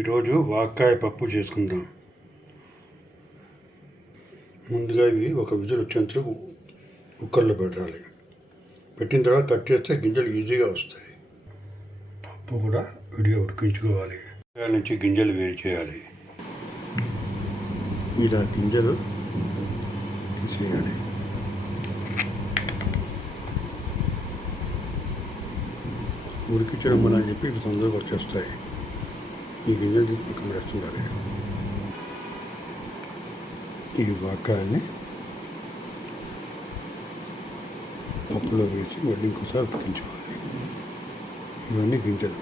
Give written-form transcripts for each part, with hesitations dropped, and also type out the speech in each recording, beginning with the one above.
ఈరోజు వాక్కాయ పప్పు చేసుకుందాం. ముందుగా ఇవి ఒక విజిల్ వచ్చేంతకు కుక్కర్లో పెట్టాలి. పెట్టిన తర్వాత కట్ చేస్తే గింజలు ఈజీగా వస్తాయి. పప్పు కూడా విడిగా ఉడికించుకోవాలి. దాని నుంచి గింజలు వేరు చేయాలి. ఇలా గింజలు తీసేయాలి. ఉడికించడం వల్ల అని చెప్పి ఇవి తొందరగా వచ్చేస్తాయి. ఈ గింజలు తీసి పక్కన పెడుతుండాలి. ఈ వాక్కాయల్ని పప్పులో వేసి మళ్ళీ ఇంకోసారి ఉడికించుకోవాలి. ఇవన్నీ గింజలు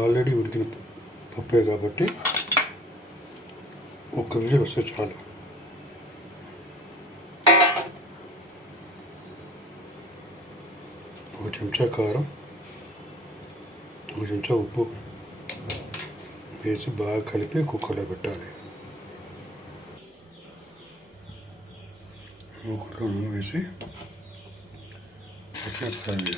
ఆల్రెడీ ఉడికిన పప్పే కాబట్టి ఒక్క విజిల్ వస్తే చాలు. ఒక చెంచా కారం, ఒక చెంచా ఉప్పు వేసి బాగా కలిపి కుక్కర్లో పెట్టాలి. కుక్కర్లో నూనె వేసి పచ్చిమిరపకాయలు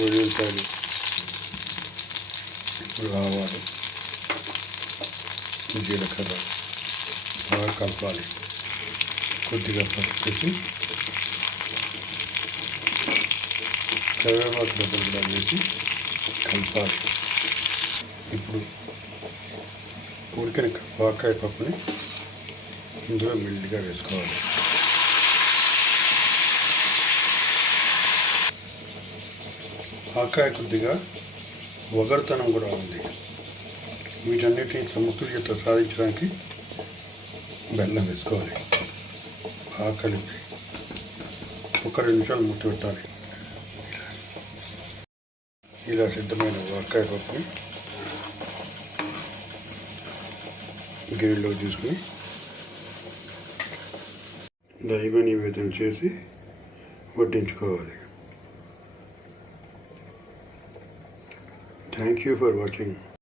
వెల్లుల్లిపాయలు, ఆవాలు, జీలకర్ర బాగా కలపాలి. కొద్దిగా పసుపు వేసి కరివేపాకు డబ్బులు కూడా వేసి కలపాలి. ఇప్పుడు ఉడికిన వాక్కాయ పప్పుని ఇందులో మెల్లిగా వేసుకోవాలి. వాక్కాయ కొద్దిగా వగరుతనం కూడా ఉంది. వీటన్నిటిని సమతుల్యత సాధించడానికి బెల్లం వేసుకోవాలి. బాగా కలిపి ఒక 2 నిమిషాలు మూత పెట్టాలి. ఇలా సిద్ధమైన వాక్కాయ పప్పుని గిన్నెలో తీసుకుని దైవ నివేదన చేసి వడ్డించుకోవాలి. Thank you for watching.